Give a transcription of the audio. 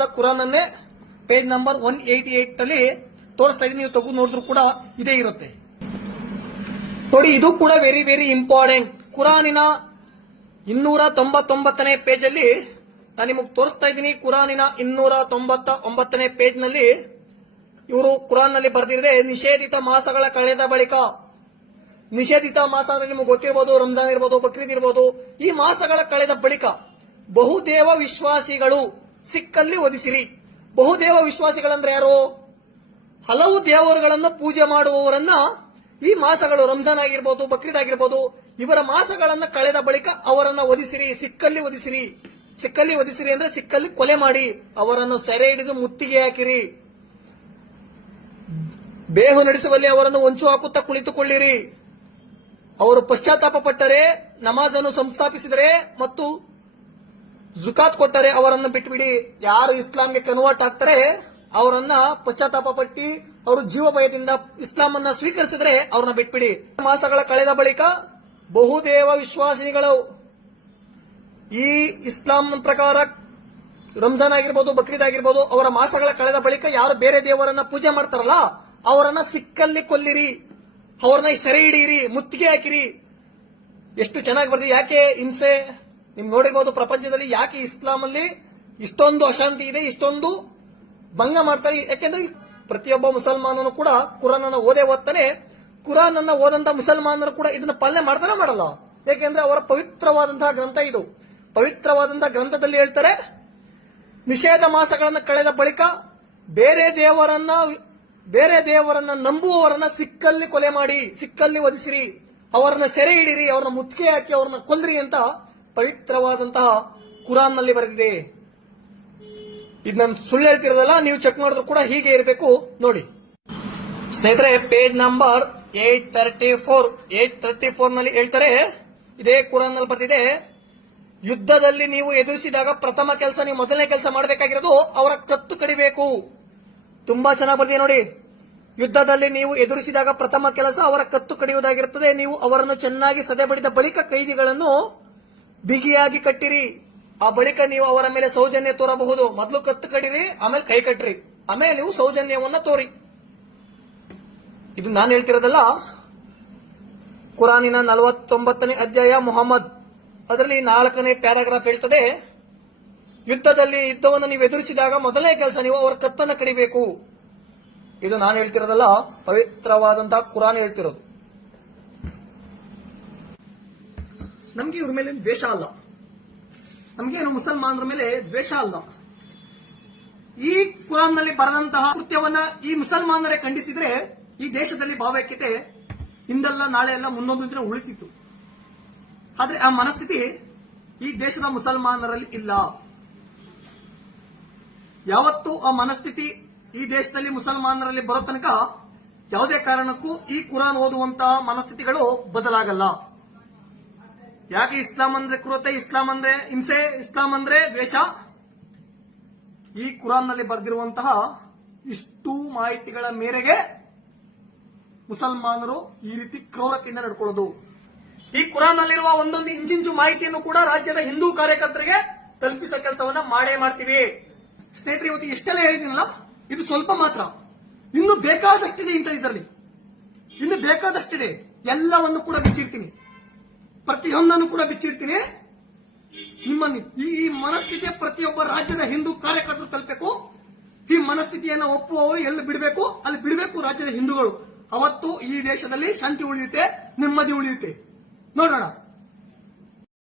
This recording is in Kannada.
ಕುರಾನ್ ಅನ್ನೇ ಪೇಜ್ ನಂಬರ್ 188 ಅಲ್ಲಿ ತೋರಿಸ್ತಾ ಇದ್ದೀನಿ. ನೀವು ತಗೋ ನೋಡಿದ್ರು ಕೂಡ ಇದೇ ಇರುತ್ತೆ ನೋಡಿ. ಇದು ಕೂಡ ವೆರಿ ವೆರಿ ಇಂಪಾರ್ಟೆಂಟ್. ಕುರಾನಿನ 299ನೇ ಪೇಜ್ ಅಲ್ಲಿ ನಾನು ನಿಮಗೆ ತೋರಿಸ್ತಾ ಇದ್ದೀನಿ. ಕುರಾನಿನ 299ನೇ ಪೇಜ್ ನಲ್ಲಿ ಇವರು ಕುರಾನ್ ನಲ್ಲಿ ಬರೆದಿದೆ, ನಿಷೇಧಿತ ಮಾಸಗಳ ಕಳೆದ ಬಳಿಕ. ನಿಷೇಧಿತ ಮಾಸ ಅಂದ್ರೆ ನಿಮಗೆ ಗೊತ್ತಿರಬಹುದು, ರಂಜಾನ್ ಇರಬಹುದು, ಬಕ್ರೀದ್ ಇರಬಹುದು. ಈ ಮಾಸಗಳ ಕಳೆದ ಬಳಿಕ ಬಹುದೇವ ವಿಶ್ವಾಸಿಗಳು ಸಿಕ್ಕಲ್ಲಿ ಒದಿಸಿರಿ. ಬಹುದೇವ ವಿಶ್ವಾಸಿಗಳಂದ್ರೆ ಯಾರು? ಹಲವು ದೇವರುಗಳನ್ನು ಪೂಜೆ ಮಾಡುವವರನ್ನ ಈ ಮಾಸಗಳು, ರಂಜಾನ್ ಆಗಿರ್ಬೋದು, ಬಕ್ರೀದ್ ಆಗಿರ್ಬೋದು, ಇವರ ಮಾಸಗಳನ್ನ ಕಳೆದ ಬಳಿಕ ಅವರನ್ನ ಒದಿಸಿರಿ, ಸಿಕ್ಕಲ್ಲಿ ಒದಿಸಿರಿ. ಸಿಕ್ಕಲ್ಲಿ ಒದಿಸಿರಿ ಅಂದ್ರೆ ಸಿಕ್ಕಲ್ಲಿ ಕೊಲೆ ಮಾಡಿ, ಅವರನ್ನು ಸೆರೆ ಹಿಡಿದು ಮುತ್ತಿಗೆ ಹಾಕಿರಿ. ಬೇಹು ನಡೆಸುವಲ್ಲಿ ಅವರನ್ನು ಹೊಂಚು ಹಾಕುತ್ತಾ ಕುಳಿತುಕೊಳ್ಳಿರಿ. ಅವರು ಪಶ್ಚಾತ್ತಾಪ ಪಟ್ಟರೆ, ನಮಾಜ್ ಅನ್ನು ಸಂಸ್ಥಾಪಿಸಿದರೆ ಮತ್ತು ಜುಕಾತ್ ಕೊಟ್ಟರೆ ಅವರನ್ನು ಬಿಟ್ಟುಬಿಡಿ. ಯಾರು ಇಸ್ಲಾಂಗೆ ಕನ್ವರ್ಟ್ ಆಗ್ತಾರೆ ಅವರನ್ನ ಪಶ್ಚಾತ್ತಾಪ ಪಟ್ಟಿ ಅವರು ಜೀವ ಭಯದಿಂದ ಇಸ್ಲಾಂ ಅನ್ನ ಸ್ವೀಕರಿಸಿದ್ರೆ ಅವ್ರನ್ನ ಬಿಟ್ಬಿಡಿ. ಮಾಸಗಳ ಕಳೆದ ಬಳಿಕ ಬಹುದೇವ ವಿಶ್ವಾಸಿಗಳು ಈ ಇಸ್ಲಾಂ ಪ್ರಕಾರ ರಂಜಾನ್ ಆಗಿರ್ಬೋದು, ಬಕ್ರೀದ್ ಆಗಿರ್ಬೋದು, ಅವರ ಮಾಸಗಳ ಕಳೆದ ಬಳಿಕ ಯಾರು ಬೇರೆ ದೇವರನ್ನ ಪೂಜೆ ಮಾಡ್ತಾರಲ್ಲ ಅವರನ್ನ ಸಿಕ್ಕಲ್ಲಿ ಕೊಲ್ಲಿರಿ, ಅವ್ರನ್ನ ಸೆರೆ ಹಿಡಿಯಿರಿ, ಮುತ್ತಿಗೆ ಹಾಕಿರಿ. ಎಷ್ಟು ಚೆನ್ನಾಗಿ ಬರ್ದಿ. ಯಾಕೆ ಹಿಂಸೆ? ನಿಮ್ ನೋಡಿರ್ಬೋದು ಪ್ರಪಂಚದಲ್ಲಿ ಯಾಕೆ ಇಸ್ಲಾಂ ಅಲ್ಲಿ ಇಷ್ಟೊಂದು ಅಶಾಂತಿ ಇದೆ, ಇಷ್ಟೊಂದು ಭಂಗ ಮಾಡ್ತಾರೆ. ಯಾಕೆಂದ್ರೆ ಪ್ರತಿಯೊಬ್ಬ ಮುಸಲ್ಮಾನನು ಕೂಡ ಕುರಾನ್ ಅನ್ನ ಓದ್ತಾನೆ. ಕುರಾನ್ ಅನ್ನ ಓದಂತ ಮುಸಲ್ಮಾನರು ಕೂಡ ಇದನ್ನ ಪಾಲನೆ ಮಾಡ್ತಾನೆ ಮಾಡಲ್ಲ. ಯಾಕೆಂದ್ರೆ ಅವರ ಪವಿತ್ರವಾದಂತಹ ಗ್ರಂಥ ಇದು. ಪವಿತ್ರವಾದಂತಹ ಗ್ರಂಥದಲ್ಲಿ ಹೇಳ್ತಾರೆ, ನಿಷೇಧ ಮಾಸಗಳನ್ನ ಕಳೆದ ಬಳಿಕ ಬೇರೆ ದೇವರನ್ನ ನಂಬುವವರನ್ನ ಸಿಕ್ಕಲ್ಲಿ ಕೊಲೆ ಮಾಡಿ, ಸಿಕ್ಕಲ್ಲಿ ಒದಿಸಿರಿ, ಅವರನ್ನ ಸೆರೆ ಹಿಡಿರಿ, ಅವ್ರನ್ನ ಮುತ್ತಿಗೆ ಹಾಕಿ ಅವ್ರನ್ನ ಕೊಲ್ರಿ ಅಂತ ಪವಿತ್ರವಾದಂತಹ ಕುರಾನ್ ನಲ್ಲಿ ಬರೆದಿದೆ. ಇದು ನಾನು ಸುಳ್ಳು ಹೇಳ್ತಿರೋದಲ್ಲ, ನೀವು ಚೆಕ್ ಮಾಡಿದ್ರು ಕೂಡ ಹೀಗೆ ಇರಬೇಕು ನೋಡಿ ಸ್ನೇಹಿತರೆ. ಪೇಜ್ ನಂಬರ್ 834 ನಲ್ಲಿ ಹೇಳ್ತಾರೆ, ಇದೇ ಕುರಾನ್ ನಲ್ಲಿ ಬರ್ತಿದೆ, ಯುದ್ಧದಲ್ಲಿ ನೀವು ಎದುರಿಸಿದಾಗ ಪ್ರಥಮ ಕೆಲಸ, ನೀವು ಮೊದಲನೇ ಕೆಲಸ ಮಾಡಬೇಕಾಗಿರೋದು ಅವರ ಕತ್ತು ಕಡಿಬೇಕು. ತುಂಬಾ ಚೆನ್ನಾಗಿ ಬರ್ದಿದೆ ನೋಡಿ. ಯುದ್ಧದಲ್ಲಿ ನೀವು ಎದುರಿಸಿದಾಗ ಪ್ರಥಮ ಕೆಲಸ ಅವರ ಕತ್ತು ಕಡಿಯುವುದಾಗಿರುತ್ತದೆ. ನೀವು ಅವರನ್ನು ಚೆನ್ನಾಗಿ ಸದೆ ಬಡಿದ ಬಳಿಕ ಕೈದಿಗಳನ್ನು ಬಿಗಿಯಾಗಿ ಕಟ್ಟಿರಿ. ಆ ಬಳಿಕ ನೀವು ಅವರ ಮೇಲೆ ಸೌಜನ್ಯ ತೋರಬಹುದು. ಮೊದಲು ಕತ್ತು ಕಡಿರಿ, ಆಮೇಲೆ ಕೈ ಕಟ್ಟಿರಿ, ಆಮೇಲೆ ನೀವು ಸೌಜನ್ಯವನ್ನ ತೋರಿ. ಇದು ನಾನು ಹೇಳ್ತಿರೋದಲ್ಲ, ಕುರಾನಿನ 49ನೇ ಅಧ್ಯಾಯ ಮುಹಮ್ಮದ್ ಅದರಲ್ಲಿ 4ನೇ ಪ್ಯಾರಾಗ್ರಾಫ್ ಹೇಳ್ತದೆ, ಯುದ್ಧವನ್ನು ನೀವು ಎದುರಿಸಿದಾಗ ಮೊದಲನೇ ಕೆಲಸ ನೀವು ಅವರ ಕತ್ತನ್ನು ಕಡಿಬೇಕು. ಇದು ನಾನು ಹೇಳ್ತಿರೋದಲ್ಲ, ಪವಿತ್ರವಾದಂತಹ ಕುರಾನ್ ಹೇಳ್ತಿರೋದು. ನಮ್ಗೆ ಇವ್ರ ಮೇಲೆ ದ್ವೇಷ ಅಲ್ಲ, ನಮ್ಗೇನು ಮುಸಲ್ಮಾನರ ಮೇಲೆ ದ್ವೇಷ ಅಲ್ಲ. ಈ ಕುರಾನ್ ನಲ್ಲಿ ಬರೆದಂತಹ ಕೃತ್ಯವನ್ನ ಈ ಮುಸಲ್ಮಾನರೇ ಖಂಡಿಸಿದ್ರೆ ಈ ದೇಶದಲ್ಲಿ ಭಾವೈಕ್ಯತೆ ಇಂದಲ್ಲ ನಾಳೆ ಎಲ್ಲ ಮುಂದೊಂದು ದಿನ ಉಳಿತಿತ್ತು. ಆದ್ರೆ ಆ ಮನಸ್ಥಿತಿ ಈ ದೇಶದ ಮುಸಲ್ಮಾನರಲ್ಲಿ ಇಲ್ಲ. ಯಾವತ್ತೂ ಆ ಮನಸ್ಥಿತಿ ಈ ದೇಶದಲ್ಲಿ ಮುಸಲ್ಮಾನರಲ್ಲಿ ಬರೋ ತನಕ ಯಾವುದೇ ಕಾರಣಕ್ಕೂ ಈ ಕುರಾನ್ ಓದುವಂತಹ ಮನಸ್ಥಿತಿಗಳು ಬದಲಾಗಲ್ಲ. ಯಾಕೆ? ಇಸ್ಲಾಂ ಅಂದ್ರೆ ಕ್ರೂರತೆ, ಇಸ್ಲಾಂ ಅಂದ್ರೆ ಹಿಂಸೆ, ಇಸ್ಲಾಂ ಅಂದ್ರೆ ದ್ವೇಷ. ಈ ಕುರಾನ್ ನಲ್ಲಿ ಬರೆದಿರುವಂತಹ ಇಷ್ಟು ಮಾಹಿತಿಗಳ ಮೇರೆಗೆ ಮುಸಲ್ಮಾನರು ಈ ರೀತಿ ಕ್ರೂರತೆಯಿಂದ ನಡ್ಕೊಳ್ಳೋದು. ಈ ಕುರಾನ್ ನಲ್ಲಿರುವ ಒಂದೊಂದು ಇಂಚಿಂಚು ಮಾಹಿತಿಯನ್ನು ಕೂಡ ರಾಜ್ಯದ ಹಿಂದೂ ಕಾರ್ಯಕರ್ತರಿಗೆ ತಲುಪಿಸೋ ಕೆಲಸವನ್ನ ಮಾಡೇ ಮಾಡ್ತೀವಿ. ಸ್ನೇಹಿತರೆ, ಇವತ್ತು ಇಷ್ಟೆಲ್ಲ ಹೇಳಿದಿನಲ್ಲ, ಇದು ಸ್ವಲ್ಪ ಮಾತ್ರ. ಇನ್ನು ಬೇಕಾದಷ್ಟಿದೆ ಇದರಲ್ಲಿ, ಇನ್ನು ಬೇಕಾದಷ್ಟಿದೆ. ಎಲ್ಲವನ್ನು ಕೂಡ ಬಿಚ್ಚಿರ್ತೀನಿ, ಪ್ರತಿಯೊಂದನ್ನು ಕೂಡ ಬಿಚ್ಚಿರ್ತೀನಿ. ನಿಮ್ಮನ್ನು ಈ ಮನಸ್ಥಿತಿಯ ಪ್ರತಿಯೊಬ್ಬ ರಾಜ್ಯದ ಹಿಂದೂ ಕಾರ್ಯಕರ್ತರು ತಲುಪಬೇಕು. ಈ ಮನಸ್ಥಿತಿಯನ್ನು ಒಪ್ಪುವವರು ಎಲ್ಲಿ ಬಿಡಬೇಕು ಅಲ್ಲಿ ಬಿಡಬೇಕು ರಾಜ್ಯದ ಹಿಂದೂಗಳು. ಅವತ್ತು ಈ ದೇಶದಲ್ಲಿ ಶಾಂತಿ ಉಳಿಯುತ್ತೆ, ನೆಮ್ಮದಿ ಉಳಿಯುತ್ತೆ. ನೋಡೋಣ.